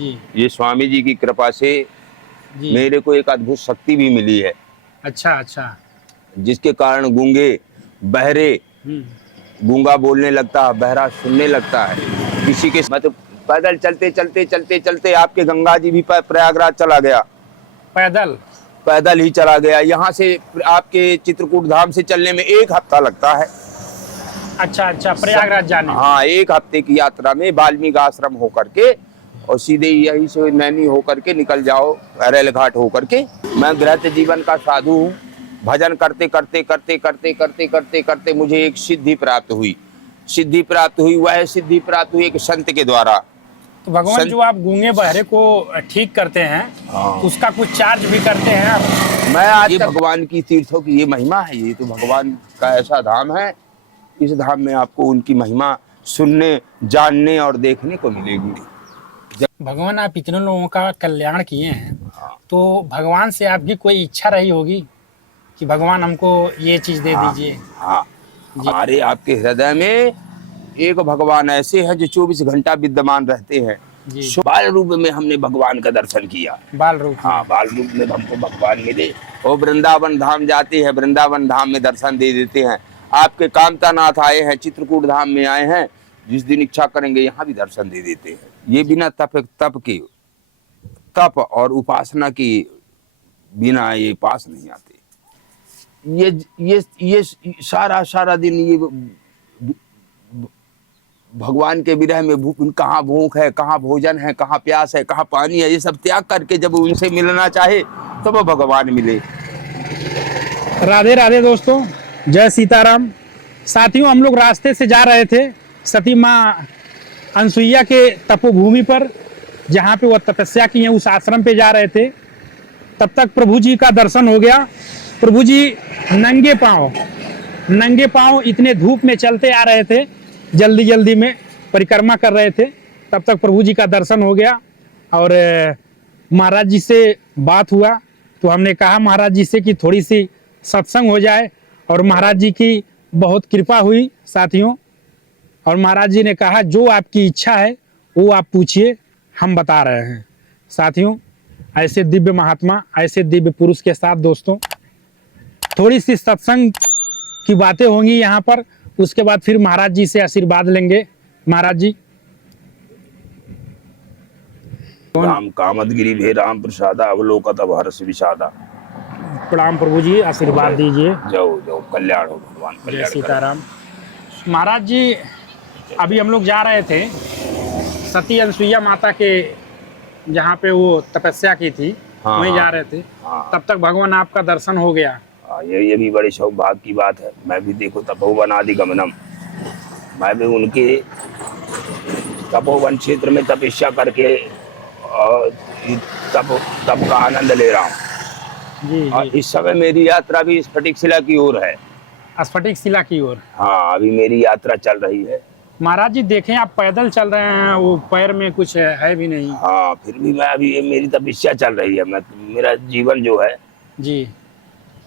जी। ये स्वामी जी की कृपा से जी। मेरे को एक अद्भुत शक्ति भी मिली है, अच्छा, अच्छा। जिसके कारण गूंगे बहरे हुँ। गूंगा बोलने लगता है, बहरा सुनने लगता है। किसी के मैं तो पैदल चलते चलते चलते चलते आपके गंगा जी भी प्रयागराज चला गया, पैदल? पैदल ही चला गया। यहाँ से आपके चित्रकूट धाम से चलने में 1 हफ्ता लगता है। अच्छा, अच्छा, प्रयागराज जाने में। हाँ, 1 हफ्ते की यात्रा में वाल्मीकि आश्रम होकर के और सीधे यहीं से नैनी होकर के निकल जाओ, रेल घाट होकर के। मैं गृहस्थ जीवन का साधु हूँ। भजन करते करते करते करते करते करते करते मुझे एक सिद्धि प्राप्त हुई। सिद्धि प्राप्त हुई, वह सिद्धि प्राप्त हुई एक संत के द्वारा। तो भगवान जो आप गूंगे बहरे को ठीक करते हैं, हाँ। उसका कुछ चार्ज भी करते हैं आप? मैं आज तक भगवान की तीर्थों की ये महिमा है, ये तो भगवान का ऐसा धाम है। इस धाम में आपको उनकी महिमा सुनने, जानने और देखने को मिलेगी। भगवान आप इतने लोगों का कल्याण किए हैं, हाँ। तो भगवान से आपकी कोई इच्छा रही होगी कि भगवान हमको ये चीज़ दे दीजिए? हाँ, हमारे आपके हृदय में एक भगवान ऐसे हैं जो 24 घंटा विद्यमान रहते हैं। जी। बाल रूप में हमने भगवान का दर्शन किया। बाल रूप में? हाँ, बाल रूप में हमको भगवान मिले। और वृंदावन धाम जाते हैं, वृंदावन धाम में दर्शन दे देते हैं। आपके कामतानाथ आए हैं, चित्रकूट धाम में आए हैं, जिस दिन इच्छा करेंगे यहाँ भी दर्शन दे देते हैं। ये बिना तप और उपासना की बिना ये पास नहीं आते। ये सारा दिन ये भगवान के विरह में कहाँ भूख है, कहाँ भोजन है, कहाँ प्यास है, कहाँ पानी है, ये सब त्याग करके जब उनसे मिलना चाहे तो वो भगवान मिले। राधे राधे दोस्तों, जय सीताराम। साथियों, हम लोग रास्ते से जा रहे थे सती माँ अनसुईया के तपोभूमि पर, जहाँ पे वह तपस्या की है, उस आश्रम पे जा रहे थे। तब तक प्रभु जी का दर्शन हो गया। प्रभु जी नंगे पांव इतने धूप में चलते आ रहे थे, जल्दी जल्दी में परिक्रमा कर रहे थे। तब तक प्रभु जी का दर्शन हो गया और महाराज जी से बात हुआ, तो हमने कहा महाराज जी से कि थोड़ी सी सत्संग हो जाए, और महाराज जी की बहुत कृपा हुई साथियों। और महाराज जी ने कहा जो आपकी इच्छा है वो आप पूछिए, हम बता रहे हैं। साथियों, ऐसे दिव्य महात्मा, ऐसे दिव्य पुरुष के साथ दोस्तों थोड़ी सी सत्संग की बातें होंगी यहाँ पर, उसके बाद फिर महाराज जी से आशीर्वाद लेंगे। महाराज जी। राम कामदगिरि भे राम प्रसादा, अवलोकत हर्ष विषादा। प्रणाम प्रभु जी, आशीर्वाद दीजिए। जो कल्याण हो, भगवान जय कल्याण करे। सीताराम। महाराज जी, अभी हम लोग जा रहे थे सती अनसुईया माता के, जहाँ पे वो तपस्या की थी, हाँ, वहीं जा रहे थे। हाँ। तब तक भगवान आपका दर्शन हो गया। ये भी बड़े सौभाग्य की बात है। मैं भी देखो तपोवन आदि गमनम, मैं भी उनके तपोवन क्षेत्र में तपस्या करके और तप का आनंद ले रहा हूँ। जी, और जी। इस समय मेरी यात्रा भी स्फटिक शिला की ओर है। स्फटिक शिला की ओर? हाँ, अभी मेरी यात्रा चल रही है। महाराज जी देखें, आप पैदल चल रहे हैं, वो पैर में कुछ है भी नहीं। हाँ, फिर भी मैं अभी मेरी तपस्या चल रही है। मेरा जीवन जो है जी,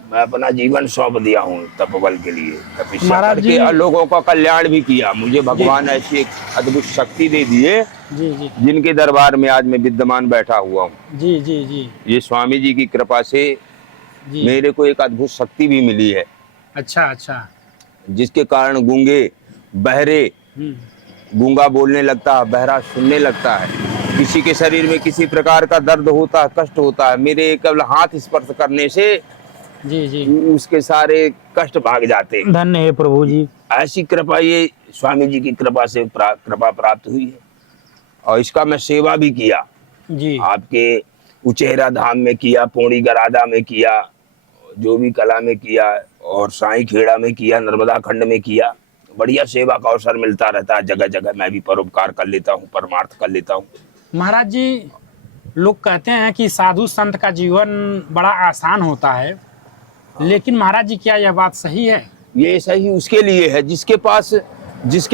मैं अपना जीवन सौंप दिया हूँ तपोबल के लिए। तपस्या महाराज करके जी, और लोगों का कल्याण भी किया। मुझे भगवान ऐसी एक अद्भुत शक्ति दे दिए, जी, जी, जिनके दरबार में आज मैं विद्यमान बैठा हुआ हूँ। जी, जी, जी, ये स्वामी जी की कृपा से जी। मेरे को एक अद्भुत शक्ति भी मिली है, अच्छा, अच्छा। जिसके कारण गूंगे बहरे गूंगा बोलने लगता है, बहरा सुनने लगता है। किसी के शरीर में किसी प्रकार का दर्द होता है, कष्ट होता है, मेरे केवल हाथ स्पर्श करने से जी, जी, उसके सारे कष्ट भाग जाते हैं। धन्य है प्रभु जी। ऐसी कृपा ये स्वामी जी की कृपा से कृपा प्राप्त हुई है। और इसका मैं सेवा भी किया। जी, आपके उचेहरा धाम में किया, पौड़ी गरादा में किया, जो भी कला में किया, और साई खेड़ा में किया, नर्मदा खंड में किया। बढ़िया सेवा का अवसर मिलता रहता है जगह जगह। मैं भी परोपकार कर लेता हूँ, परमार्थ कर लेता हूँ। महाराज जी, लोग कहते हैं कि साधु संत का जीवन बड़ा आसान होता है, लेकिन महाराज जी क्या यह बात सही है? ये सही उसके लिए है जिसके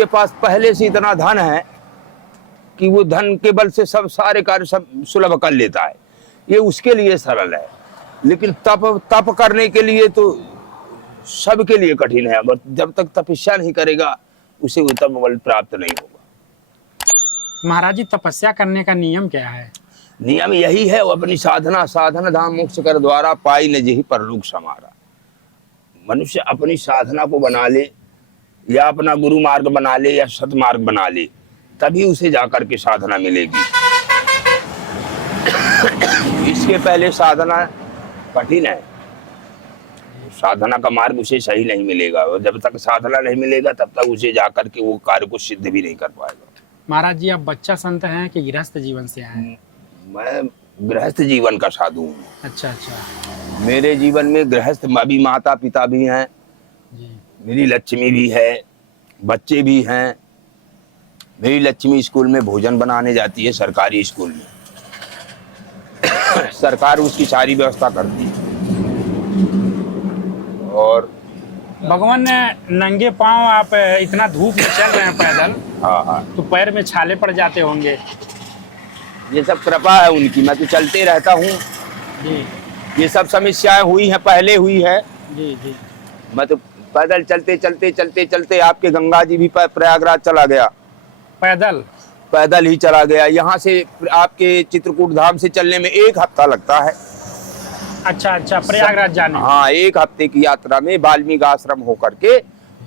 पास पहले से इतना धन है कि वो धन के बल से सब सारे कार्य सब सुलभ कर लेता है। ये उसके लिए सरल है, लेकिन तप करने के लिए तो सबके लिए कठिन है। जब तक तपस्या नहीं करेगा उसे वो तप बल प्राप्त नहीं होगा। महाराज जी, तपस्या करने का नियम क्या है? नियम यही है, वो अपनी साधना, साधन धाम मोक्ष कर द्वारा पाई न जेहि परलोक समारा। मनुष्य अपनी साधना को बना ले, या अपना गुरु मार्ग बना ले, या सतमार्ग बना ले, तभी उसे जाकर के साधना मिलेगी। इसके पहले साधना कठिन है, साधना का मार्ग उसे सही नहीं मिलेगा, और जब तक साधना नहीं मिलेगा तब तक उसे जाकर के वो कार्य को सिद्ध भी नहीं कर पाएगा। महाराज जी, आप बच्चा संत हैं कि गृहस्थ जीवन से आए हैं? मैं गृहस्थ जीवन का साधु हूँ। अच्छा अच्छा मेरे जीवन में गृहस्थ अभी माता पिता भी हैं, जी। मेरी लक्ष्मी भी है, बच्चे भी हैं। मेरी लक्ष्मी स्कूल में भोजन बनाने जाती है, सरकारी स्कूल में। सरकार उसकी सारी व्यवस्था करती है। और भगवान ने नंगे पांव आप इतना धूप में चल रहे हैं पैदल, हाँ हाँ, तो पैर में छाले पड़ जाते होंगे। ये सब कृपा है उनकी, मैं तो चलते रहता हूँ। जी ये सब समस्याएं हुई हैं, पहले हुई है। जी जी। मैं तो पैदल चलते चलते चलते चलते आपके गंगा जी भी प्रयागराज चला गया, पैदल ही चला गया। यहाँ से आपके चित्रकूट धाम से चलने में 1 हफ्ता लगता है। अच्छा अच्छा, प्रयागराज जाने? हाँ, 1 हफ्ते की यात्रा में वाल्मीकि आश्रम होकर के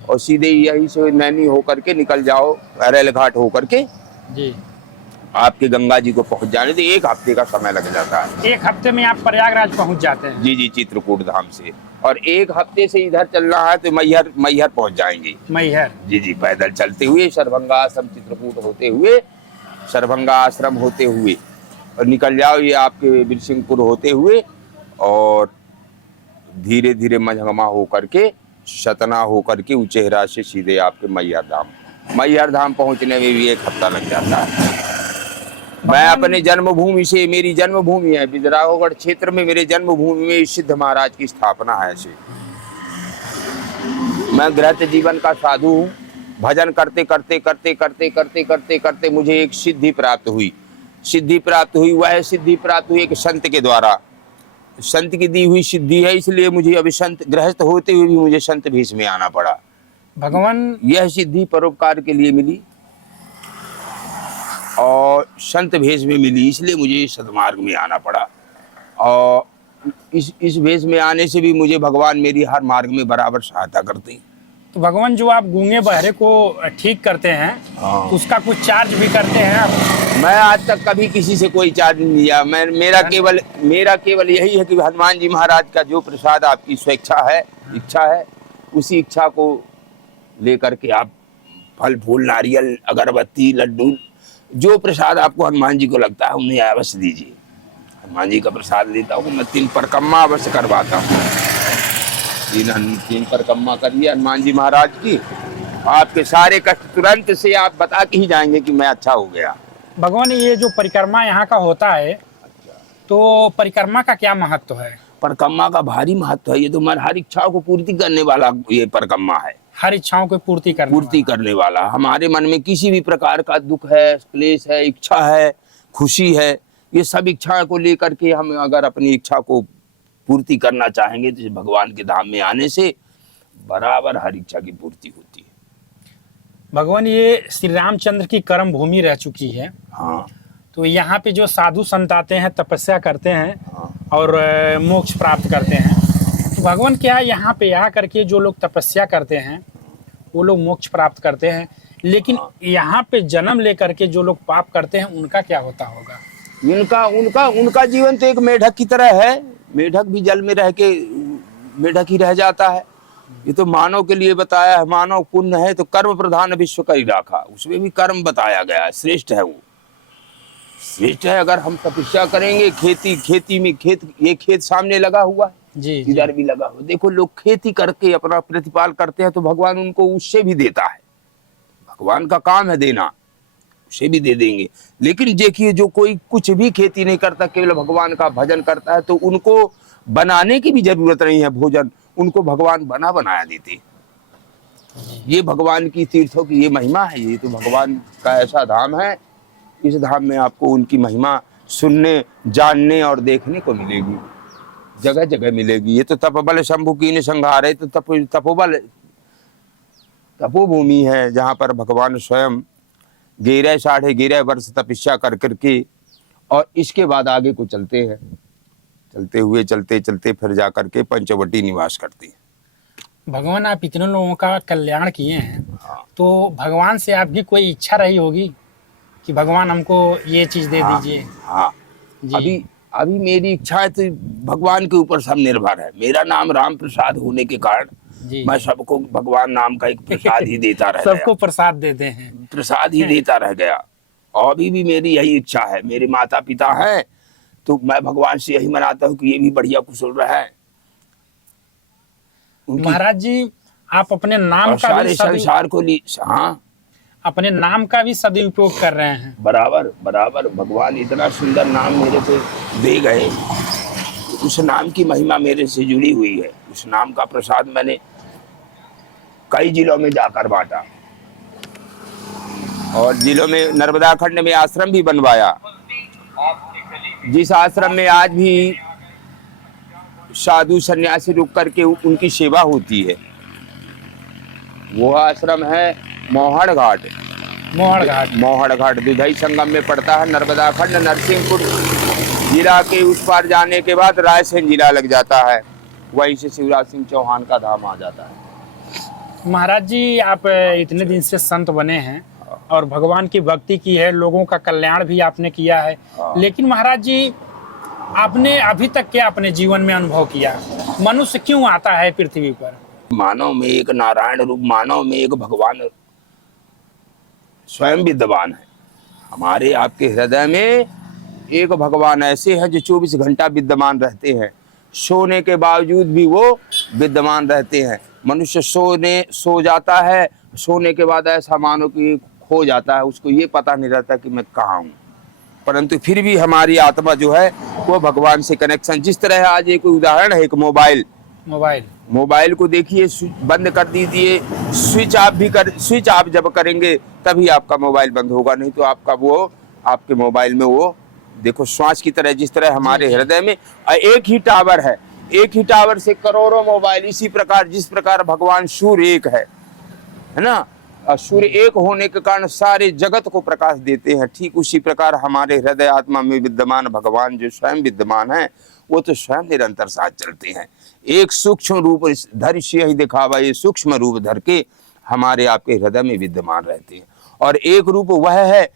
और सीधे यही से नैनी होकर के निकल जाओ, रेल घाट होकर के जी, आपके गंगा जी को पहुंच जाने तो 1 हफ्ते का समय लग जाता है। 1 हफ्ते में आप प्रयागराज पहुंच जाते हैं? जी जी, चित्रकूट धाम से। और 1 हफ्ते से इधर चलना है तो मैहर पहुंच जाएंगे। मैहर? जी जी, पैदल चलते हुए सरभंगा आश्रम, चित्रकूट होते हुए, सरभंगा आश्रम होते हुए और निकल जाओ ये आपके बिरसिंहपुर होते हुए, और धीरे धीरे मझगमा होकर के, सतना होकर के उचेहरा से सीधे आपके मैहर धाम पहुंचने में भी 1 हफ्ता लग जाता है। मैं अपने जन्मभूमि से, मेरी जन्मभूमि है बिजरावगढ़ क्षेत्र में, मेरे जन्मभूमि में सिद्ध महाराज की स्थापना है। ऐसे मैं गृहस्थ जीवन का साधु हूँ। भजन करते करते करते करते करते करते करते मुझे एक सिद्धि प्राप्त हुई। वह सिद्धि प्राप्त हुई एक संत के द्वारा। संत की दी हुई सिद्धि है, इसलिए मुझे अभी संत गृहस्थ होते हुए भी मुझे संत भेष में आना पड़ा। भगवान, यह सिद्धि परोपकार के लिए मिली और संत भेष में मिली, इसलिए मुझे सदमार्ग में आना पड़ा। और इस भेष में आने से भी मुझे भगवान मेरी हर मार्ग में बराबर सहायता करते। तो भगवान, जो आप गूंगे बहरे को ठीक करते हैं, हाँ, उसका कुछ चार्ज भी करते हैं आप? मैं आज तक कभी किसी से कोई चार्ज नहीं लिया। मेरा केवल यही है कि हनुमान जी महाराज का जो प्रसाद आपकी स्वेच्छा है, इच्छा है, उसी इच्छा को लेकर के आप फल फूल, नारियल, अगरबत्ती, लड्डू, जो प्रसाद आपको हनुमान जी को लगता है उन्हें अवश्य दीजिए। हनुमान जी का प्रसाद लेता हूँ मैं, 3 परिक्रमा अवश्य करवाता हूँ। 3 परिक्रमा करिए हनुमान जी महाराज की, आपके सारे कष्ट तुरंत से आप बता के ही जाएंगे कि मैं अच्छा हो गया। भगवान, ये जो परिक्रमा यहाँ का होता है, तो परिक्रमा का क्या महत्व है? परिक्रमा का भारी महत्व है। ये तो हमारी हर इच्छाओं को पूर्ति करने वाला ये परिक्रमा है। हर इच्छाओं को पूर्ति करने वाला। हमारे मन में किसी भी प्रकार का दुख है, क्लेश है, इच्छा है, खुशी है, ये सब इच्छा को लेकर के हम अगर अपनी इच्छा को पूर्ति करना चाहेंगे तो भगवान के धाम में आने से बराबर हर इच्छा की पूर्ति होती है। भगवान, ये श्री रामचंद्र की कर्म भूमि रह चुकी है। हाँ, तो यहाँ पे जो साधु संत आते हैं, तपस्या करते हैं, हाँ, और मोक्ष प्राप्त करते हैं, तो भगवान, क्या यहाँ पे आ करके जो लोग तपस्या करते हैं वो लोग मोक्ष प्राप्त करते हैं, लेकिन यहाँ पे जन्म लेकर के जो लोग पाप करते हैं उनका क्या होता होगा? उनका जीवन तो एक मेढक की तरह है। मेढक भी जल में रह के मेढक ही रह जाता है। ये तो मानव के लिए बताया है। मानव पुण्य है तो कर्म प्रधान विश्व का ही राखा, उसमें भी कर्म बताया गया है। श्रेष्ठ है, वो श्रेष्ठ है। अगर हम तपस्या करेंगे, खेती में ये खेत सामने लगा हुआ है, जी, इधर भी लगा हुआ। देखो, लोग खेती करके अपना प्रतिपाल करते हैं तो भगवान उनको उससे भी देता है। भगवान का काम है देना, उसे भी दे देंगे। लेकिन देखिए, जो कोई कुछ भी खेती नहीं करता, केवल भगवान का भजन करता है, तो उनको बनाने की भी जरूरत नहीं है भोजन, उनको भगवान बनाया देते। ये भगवान की तीर्थों की ये महिमा है। ये तो भगवान का ऐसा धाम है, इस धाम में आपको उनकी महिमा सुनने, जानने और देखने को मिलेगी, जगह जगह मिलेगी। ये तो तपोबल शंभु कीन संहार है, तो तपोभूमि है जहाँ पर भगवान स्वयं 11-11.5 वर्ष तपस्या कर करके, और इसके बाद आगे को चलते हैं। चलते हुए चलते चलते फिर जा करके पंचवटी निवास करते हैं। भगवान आप इतने लोगों का कल्याण किए हैं, हाँ। तो भगवान से आपकी कोई इच्छा रही होगी कि भगवान हमको ये चीज दे दीजिए? हाँ, जी। अभी मेरी इच्छा है तो भगवान के ऊपर सब निर्भर है। मेरा नाम राम प्रसाद होने के कारण जी। मैं सबको भगवान नाम का एक प्रसाद ही देता रह सबको प्रसाद देते हैं। गया, प्रसाद ही देता रह गया। और अभी भी मेरी यही इच्छा है। मेरे माता पिता हैं तो मैं भगवान से यही मनाता हूँ कि ये भी बढ़िया कुशल रहे। महाराज जी, आप अपने नाम और का सारे भी संसार को हाँ, अपने नाम का भी सदुपयोग कर रहे हैं। बराबर बराबर। भगवान इतना सुंदर नाम मेरे को दे गए, उस नाम की महिमा मेरे से जुड़ी हुई है। उस नाम का प्रसाद मैंने कई जिलों में जाकर बांटा, और जिलों में नर्मदा खंड में आश्रम भी बनवाया। जिस आश्रम में आज भी साधु सन्यासी रुक करके उनकी सेवा होती है, वो आश्रम है मोहड़ घाट। मोहड़ घाट दुधई संगम में पड़ता है। नर्मदा खंड नरसिंहपुर जिला के उस पार जाने के बाद रायसेन जिला लग जाता है। वहीं से शिवराज सिंह चौहान का धाम आ जाता है। महाराज जी, आप इतने दिन से संत बने हैं और भगवान की भक्ति की है, लोगों का कल्याण भी आपने किया है, लेकिन महाराज जी, आपने अभी तक क्या अपने जीवन में अनुभव किया? मनुष्य क्यों आता है पृथ्वी पर? मानव में एक नारायण रूप, मानव में एक भगवान स्वयं विद्यमान है। हमारे आपके हृदय में एक भगवान ऐसे हैं जो 24 घंटा विद्यमान रहते हैं। सोने के बावजूद भी वो विद्यमान रहते हैं। मनुष्य सो जाता है, सोने के बाद ऐसा मानो कि खो जाता है, उसको ये पता नहीं रहता कि मैं कहाँ हूँ। परंतु फिर भी हमारी आत्मा जो है वो भगवान से कनेक्शन, जिस तरह आज एक उदाहरण है, एक मोबाइल को देखिए, बंद कर दीजिए, स्विच ऑफ जब करेंगे तभी आपका मोबाइल बंद होगा, नहीं तो आपका वो आपके मोबाइल में वो देखो श्वास की तरह, जिस तरह हमारे हृदय में एक ही टावर है, एक ही टावर से करोड़ों मोबाइल। इसी प्रकार जिस प्रकार भगवान सूर्य एक है ना, सूर्य एक होने के कारण सारे जगत को प्रकाश देते हैं, ठीक उसी प्रकार हमारे हृदय आत्मा में विद्यमान भगवान जो स्वयं विद्यमान है, वो तो स्वयं निरंतर साथ चलते हैं। एक सूक्ष्म रूप धर से ही दिखावा, ये सूक्ष्म रूप धर के हमारे आपके हृदय में विद्यमान रहते हैं। और एक रूप वह है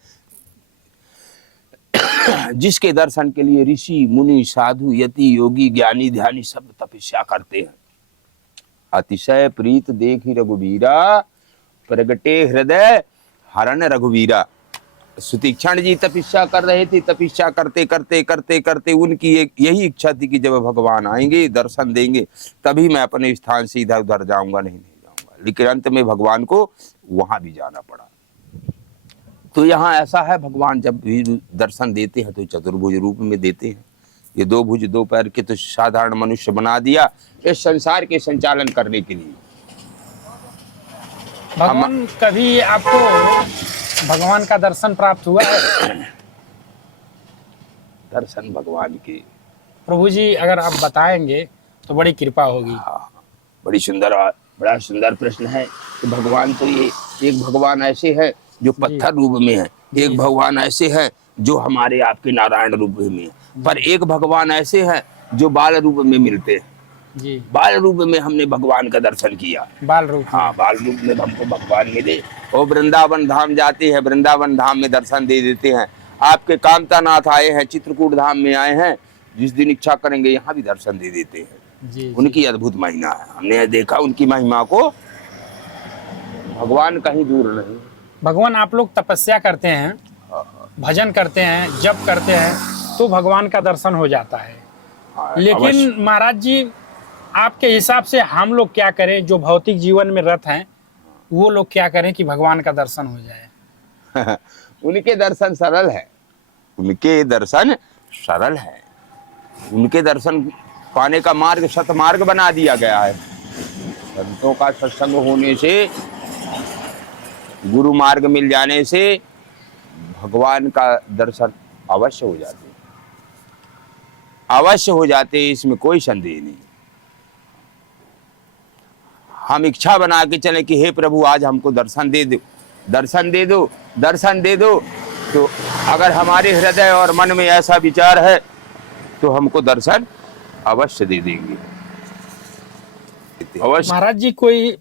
जिसके दर्शन के लिए ऋषि मुनि साधु यति योगी ज्ञानी ध्यानी सब तपस्या करते हैं। अतिशय प्रीत देखी रघुवीरा, प्रगटे हृदय हरण रघुवीरा। सुतीक्षण जी तपस्या कर रहे थे, तपस्या करते करते करते करते उनकी यही इच्छा थी कि जब भगवान आएंगे दर्शन देंगे तभी मैं अपने स्थान से इधर उधर जाऊंगा, नहीं जाऊंगा। लेकिन अंत में भगवान को वहां भी जाना पड़ा। तो यहाँ ऐसा है, भगवान जब भी दर्शन देते हैं तो चतुर्भुज रूप में देते हैं। ये 2 भुज 2 पैर के तो साधारण मनुष्य बना दिया इस संसार के संचालन करने के लिए। भगवान कभी आपको भगवान का दर्शन प्राप्त हुआ है? दर्शन भगवान के प्रभु जी अगर आप बताएंगे तो बड़ी कृपा होगी। हाँ, बड़ा सुंदर प्रश्न है कि भगवान तो ये एक भगवान ऐसे है जो पत्थर रूप में है, एक भगवान ऐसे है जो हमारे आपके नारायण रूप में है, पर एक भगवान ऐसे है जो बाल रूप में मिलते हैं। जी, बाल रूप में हमने भगवान का दर्शन किया। बाल रूप, हाँ, बाल रूप में हमको भगवान मिले। और वृंदावन धाम जाते हैं, वृंदावन धाम में दर्शन दे देते हैं। आपके कामतानाथ आए हैं, चित्रकूट धाम में आए हैं, जिस दिन इच्छा करेंगे यहाँ भी दर्शन दे देते हैं। जी, उनकी अद्भुत महिमा है, हमने देखा उनकी महिमा को। भगवान कहीं दूर नहीं। भगवान आप लोग तपस्या करते हैं, भजन करते हैं, जप करते हैं तो भगवान का दर्शन हो जाता है। लेकिन महाराज जी, आपके हिसाब से हम लोग क्या करें जो भौतिक जीवन में रत हैं, वो लोग क्या करें कि भगवान का दर्शन हो जाए? उनके दर्शन सरल है, उनके दर्शन सरल है। उनके दर्शन पाने का मार्ग सतमार्ग बना दिया गया है। संतों का सत्संग होने से, गुरु मार्ग मिल जाने से भगवान का दर्शन अवश्य हो जाते, अवश्य हो जाते, इसमें कोई संदेह नहीं। हम इच्छा बना के चले कि हे प्रभु आज हमको दर्शन दे दो, दर्शन दे दो, दर्शन दे दो। तो अगर हमारे हृदय और मन में ऐसा विचार है तो हमको दर्शन अवश्य दे देंगे, अवश्य। महाराज जी, कोई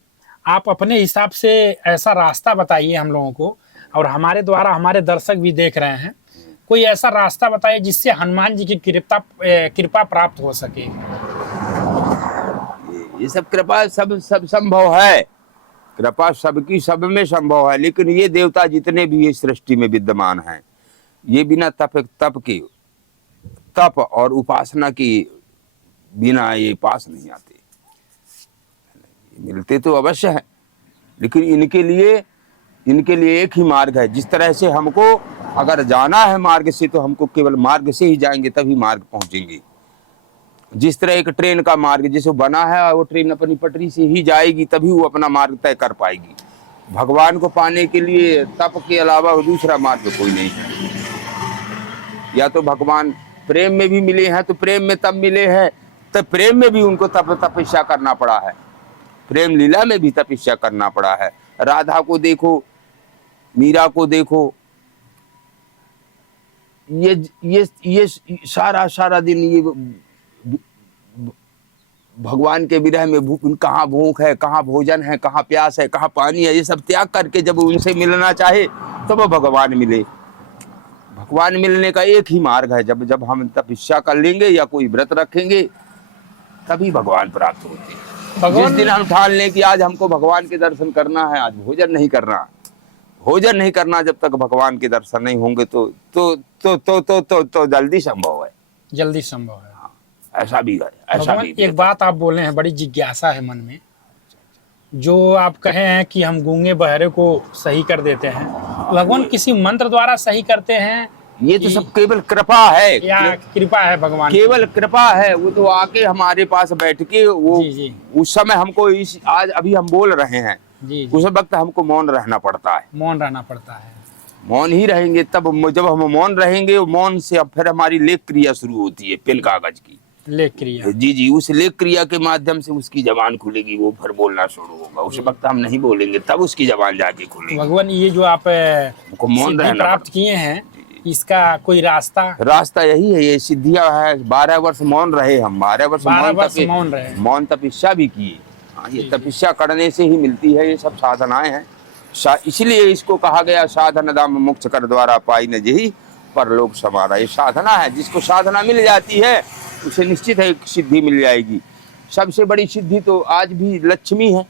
आप अपने हिसाब से ऐसा रास्ता बताइए हम लोगों को, और हमारे द्वारा हमारे दर्शक भी देख रहे हैं, कोई ऐसा रास्ता बताइए जिससे हनुमान जी की कृपा प्राप्त हो सके। ये सब कृपा सब संभव है, कृपा सबकी सब में संभव है, लेकिन ये देवता जितने भी ये सृष्टि में विद्यमान हैं, ये बिना तप और उपासना की बिना ये पास नहीं आते। मिलते तो अवश्य है, लेकिन इनके लिए एक ही मार्ग है। जिस तरह से हमको अगर जाना है मार्ग से, तो हमको केवल मार्ग से ही जाएंगे तभी मार्ग पहुंचेंगे। जिस तरह एक ट्रेन का मार्ग जैसे बना है, वो ट्रेन अपनी पटरी से ही जाएगी तभी वो अपना मार्ग तय कर पाएगी। भगवान को पाने के लिए तप के अलावा दूसरा मार्ग कोई नहीं है। या तो भगवान प्रेम में भी मिले हैं तो प्रेम में तब मिले हैं, तब प्रेम में भी उनको तपस्या करना पड़ा है, प्रेम लीला में भी तपस्या करना पड़ा है। राधा को देखो, मीरा को देखो, ये सारा दिन ये भगवान के विरह में कहाँ भूख है, कहाँ भोजन है, कहाँ प्यास है, कहाँ पानी है, ये सब त्याग करके जब उनसे मिलना चाहे तो वो भगवान मिले। भगवान मिलने का एक ही मार्ग है, जब हम तपस्या कर लेंगे या कोई व्रत रखेंगे तभी भगवान प्राप्त होते हैं। जिस दिन हम ठान लें कि आज हमको भगवान के दर्शन करना है, आज भोजन नहीं करना, जब तक भगवान के दर्शन नहीं होंगे तो जल्दी संभव है, जल्दी संभव है। ऐसा भी है, ऐसा भी। एक बात आप बोले हैं, बड़ी जिज्ञासा है मन में, जो आप कहे हैं कि हम गूंगे बहरे को सही कर देते हैं, भगवान किसी मंत्र द्वारा सही करते हैं? ये तो सब केवल कृपा है, या कृपा है भगवान, केवल कृपा है। वो तो आके हमारे पास बैठ के वो जी। उस समय हमको आज अभी हम बोल रहे हैं जी, उस वक्त हमको मौन रहना पड़ता है, मौन रहना पड़ता है। मौन ही रहेंगे तब, जब हम मौन रहेंगे, मौन से अब फिर हमारी लेख क्रिया शुरू होती है, पेन कागज की लेख क्रिया। जी, उस लेख क्रिया के माध्यम से उसकी जबान खुलेगी, वो फिर बोलना शुरू होगा। उस वक्त हम नहीं बोलेंगे, तब उसकी जबान जाके खुलेगी। भगवान, ये जो आप मौन रहना प्राप्त किए हैं, इसका कोई रास्ता यही है, ये सिद्धियां है। 12 वर्ष मौन रहे हम, 12 वर्ष मौन रहे, मौन तपस्या भी किए। ये तपस्या करने से ही मिलती है, ये सब साधनाएं हैं। इसलिए इसको कहा गया साधन दाम मोक्ष कर द्वारा पाई न जेहि परलोक समारा। ये साधना है, जिसको साधना मिल जाती है उसे निश्चित है सिद्धि मिल जाएगी। सबसे बड़ी सिद्धि तो आज भी लक्ष्मी है,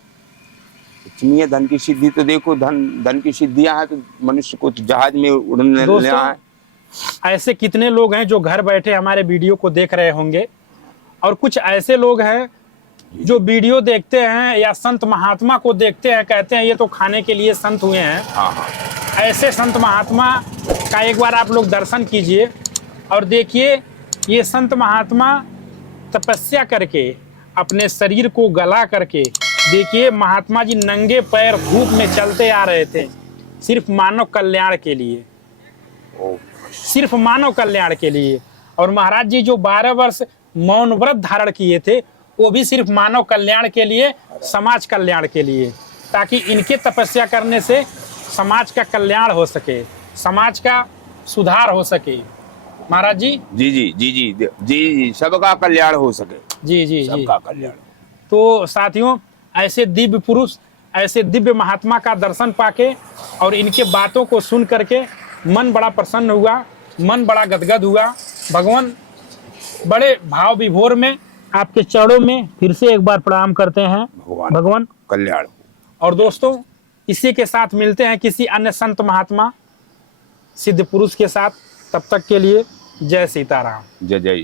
लक्ष्मी है। धन की सिद्धि तो देखो, धन की सिद्धियां हैं तो मनुष्य को जहाज में उड़ने लेना है। ऐसे कितने लोग हैं जो घर बैठे हमारे वीडियो को देख रहे होंगे, और कुछ ऐसे लोग हैं जो वीडियो देखते हैं या संत महात्मा को देखते हैं, कहते हैं ये तो खाने के लिए संत हुए हैं। हाँ। ऐसे संत महात्मा का एक बार आप लोग दर्शन कीजिए और देखिए, ये संत महात्मा तपस्या करके अपने शरीर को गला करके, देखिए महात्मा जी नंगे पैर धूप में चलते आ रहे थे, सिर्फ मानव कल्याण के लिए, सिर्फ मानव कल्याण के लिए। और महाराज जी जो 12 वर्ष मौन व्रत धारण किए थे, वो भी सिर्फ मानव कल्याण के लिए, समाज कल्याण के लिए, ताकि इनके तपस्या करने से समाज का कल्याण हो सके, समाज का सुधार हो सके। महाराज जी जी, सबका कल्याण हो सके। जी, सबका कल्याण। तो साथियों, ऐसे दिव्य पुरुष, ऐसे दिव्य महात्मा का दर्शन पाके और इनके बातों को सुन करके मन बड़ा प्रसन्न हुआ, मन बड़ा गदगद हुआ। भगवान, बड़े भाव विभोर में आपके चरणों में फिर से एक बार प्रणाम करते हैं। भगवान कल्याण। और दोस्तों, इसी के साथ मिलते हैं किसी अन्य संत महात्मा सिद्ध पुरुष के साथ। तब तक के लिए जय सीताराम। जय जय।